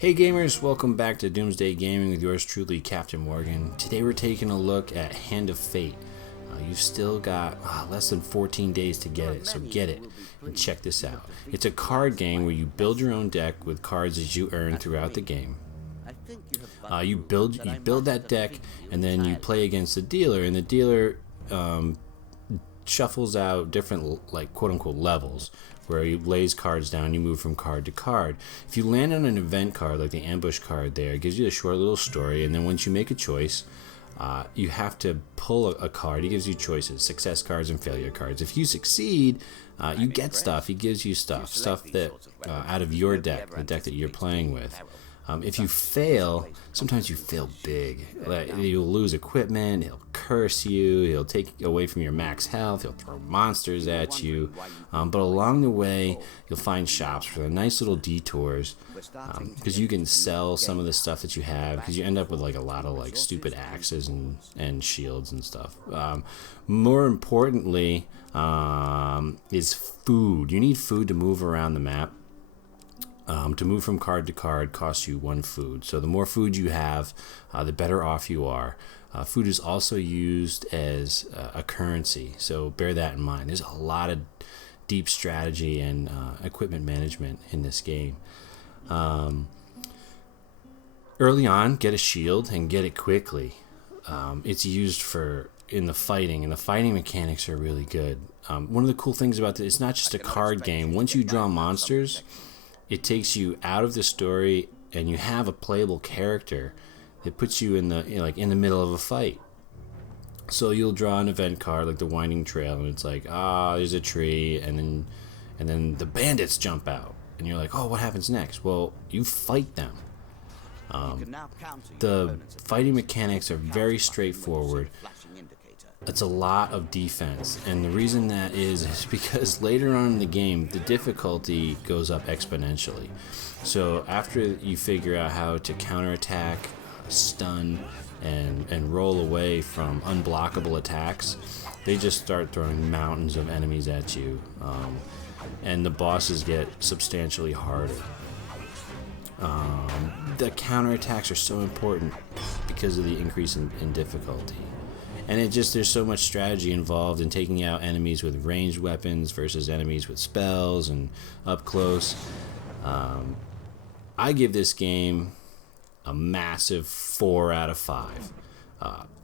Hey gamers, welcome back to Doomsday Gaming with yours truly, Captain Morgan. Today we're taking a look at Hand of Fate. You've still got less than 14 days to get it, so get it and check this out. It's a card game where you build your own deck with cards as you earn throughout the game. You build that deck, and then you play against the dealer, and the dealer shuffles out different, like, quote-unquote levels, where he lays cards down. You move from card to card. If you land on an event card like the ambush card there, it gives you a short little story, and then once you make a choice, you have to pull a card. He gives you choices: success cards and failure cards. If you succeed, you get stuff. He gives you stuff that out of your deck, the deck that you're playing with. If you fail, sometimes you fail big. Like, you'll lose equipment, he'll curse you, he'll take away from your max health, he'll throw monsters at you. But along the way, you'll find shops for the nice little detours, because you can sell some of the stuff that you have, because you end up with like a lot of like stupid axes and shields and stuff. More importantly, is food. You need food to move around the map. To move from card to card costs you 1 food. So the more food you have, the better off you are. Food is also used as a currency, so bear that in mind. There's a lot of deep strategy and equipment management in this game. Early on, get a shield and get it quickly. It's used in the fighting, and the fighting mechanics are really good. One of the cool things about this, it's not just a card game. Once you draw monsters, it takes you out of the story, and you have a playable character that puts you in the in the middle of a fight. So you'll draw an event card like the Winding Trail, and it's like, there's a tree, and then the bandits jump out, and you're like, what happens next? Well, you fight them. The fighting mechanics are very straightforward. It's a lot of defense, and the reason that is because later on in the game the difficulty goes up exponentially. So after you figure out how to counterattack, stun, and roll away from unblockable attacks, they just start throwing mountains of enemies at you, and the bosses get substantially harder. The counterattacks are so important because of the increase in difficulty. And there's so much strategy involved in taking out enemies with ranged weapons versus enemies with spells and up close. I give this game a massive 4 out of 5.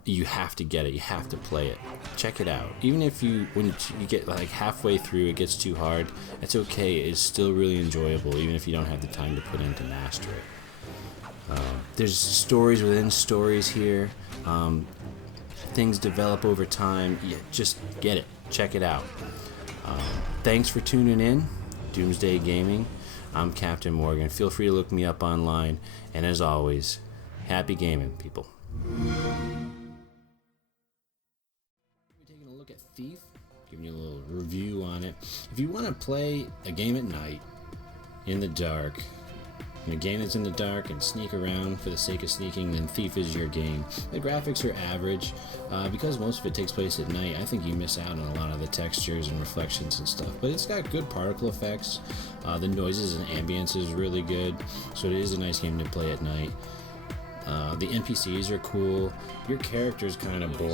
You have to get it. You have to play it. Check it out. Even if when you get like halfway through, it gets too hard, it's okay. It's still really enjoyable, even if you don't have the time to put in to master it. There's stories within stories here. Things develop over time. Just get it. Check it out. Thanks for tuning in. Doomsday Gaming. I'm Captain Morgan. Feel free to look me up online. And as always, happy gaming, people. We're taking a look at Thief. Giving you a little review on it. If you want to play a game at night, in the dark, a game that's in the dark and sneak around for the sake of sneaking, then Thief is your game. The graphics are average. Because most of it takes place at night, I think you miss out on a lot of the textures and reflections and stuff. But it's got good particle effects. The noises and ambience is really good. So it is a nice game to play at night. The NPCs are cool. Your character's kind of boring.